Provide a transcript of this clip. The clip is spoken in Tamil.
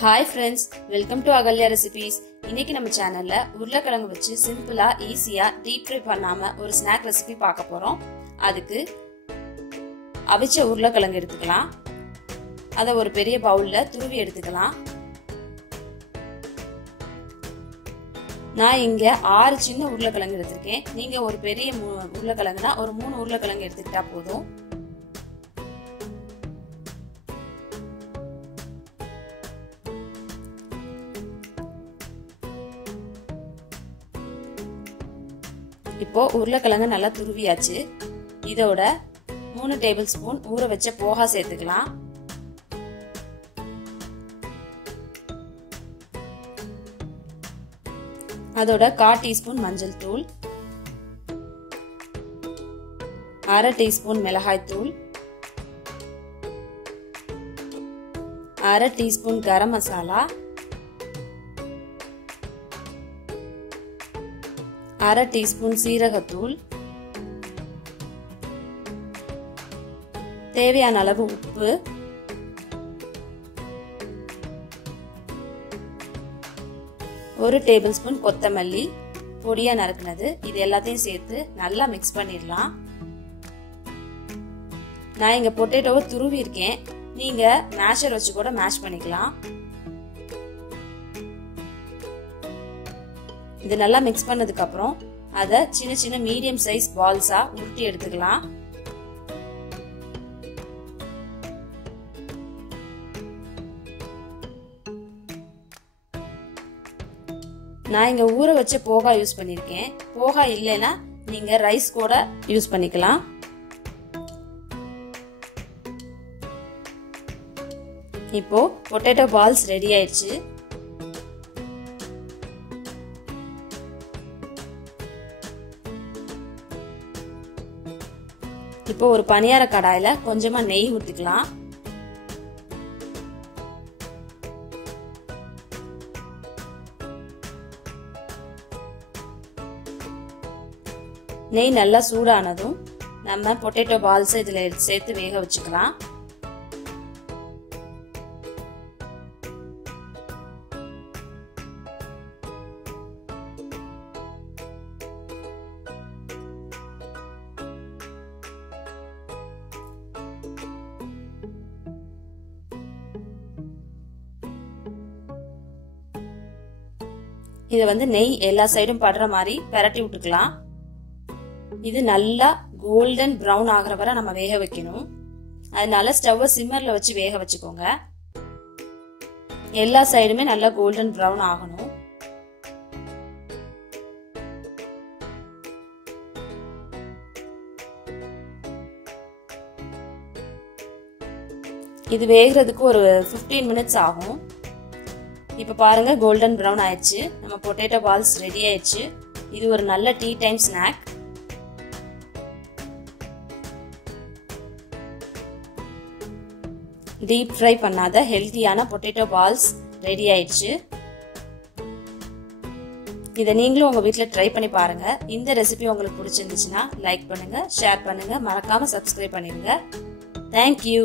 Hi friends, welcome to Akalyah recipes. இன்னைக்கு நம்ம சேனல்ல உருளைக்கிழங்கு வச்சு சிம்பிளா ஈஸியா டீப் ஃப்ரை பண்ணாம ஒரு ஸ்நாக் ரெசிபி பார்க்க போறோம். அதுக்கு அவிச்ச உருளைக்கிழங்கு எடுத்துக்கலாம். அத ஒரு பெரிய பவுல்ல துருவி எடுத்துக்கலாம். நான் இங்க 6 சின்ன உருளைக்கிழங்கு எடுத்துர்க்கேன். நீங்க ஒரு பெரிய உருளைக்கிழங்குனா ஒரு 3 உருளைக்கிழங்கு எடுத்துக்கிட்டா போதும். இப்போ உருளைக்கிழங்கு நல்லா துருவியாச்சு. இதோட 3 டேபிள் ஸ்பூன் ஊற வச்ச போஹா சேர்த்துக்கலாம். அதோட 1/4 டீஸ்பூன் மஞ்சள் தூள், 1/2 டீஸ்பூன் மிளகாய் தூள், 1/2 டீஸ்பூன் கரம் மசாலா, 1/2 டீஸ்பூன் சீரகத்தூள், தேவையான அளவு உப்பு, ஒரு டேபிள் ஸ்பூன் கொத்தமல்லி பொடியா நறுக்குனது. இது எல்லாத்தையும் சேர்த்து நல்லா மிக்ஸ் பண்ணிடலாம். நான் இங்க பொட்டேட்டோவை துருவி இருக்கேன். நீங்க மேஷர் வச்சு கூட மேஷ் பண்ணிக்கலாம். இது நல்லா மிக்ஸ் பண்ணதுக்கு அப்புறம் அத சின்ன சின்ன மீடியம் சைஸ் பால்ஸா உருட்டி எடுத்துக்கலாம். நான் இங்க ஊற வச்ச போகா யூஸ் பண்ணிருக்கேன். போகா இல்லைன்னா நீங்க ரைஸ் கூட யூஸ் பண்ணிக்கலாம். இப்போ பொட்டேட்டோ பால்ஸ் ரெடி ஆயிடுச்சு. இப்போ ஒரு பனியார கடாயில கொஞ்சமா நெய் ஊத்திக்கலாம். நெய் நல்லா சூடானதும் நம்ம பொட்டேட்டோ பால்ஸ் இதுல சேர்த்து வேக வச்சுக்கலாம். இத நெய் எல்லா சைடும் படுற மாதிரி பரட்டி விட்டுக்கலாம். இது நல்லா கோல்டன் பிரவுன் ஆகுற வரை நம்ம வேக வைக்கணும். அதனால ஸ்டவ் சிம்மர்ல வச்சு வேக வச்சுக்கோங்க. எல்லா சைடுமே நல்லா கோல்டன் பிரவுன் ஆகணும். இது வேகிறதுக்கு ஒரு 15 மினிட்ஸ் ஆகும். இப்ப பாருங்க கோல்டன் பிரவுன் ஆயிடுச்சு. நம்ம பொட்டேட்டோ பால்ஸ் ரெடி ஆயிடுச்சு. இது ஒரு நல்ல tea time snack. Deep fry பண்ணாத ஹெல்தியான பொட்டேட்டோ பால்ஸ் ரெடி ஆயிடுச்சு. இதை நீங்களும் உங்க வீட்ல ட்ரை பண்ணி பாருங்க. இந்த ரெசிபி உங்களுக்கு பிடிச்சிருந்துச்சுன்னா லைக் பண்ணுங்க, ஷேர் பண்ணுங்க, மறக்காம சப்ஸ்கிரைப் பண்ணிருங்க. Thank you.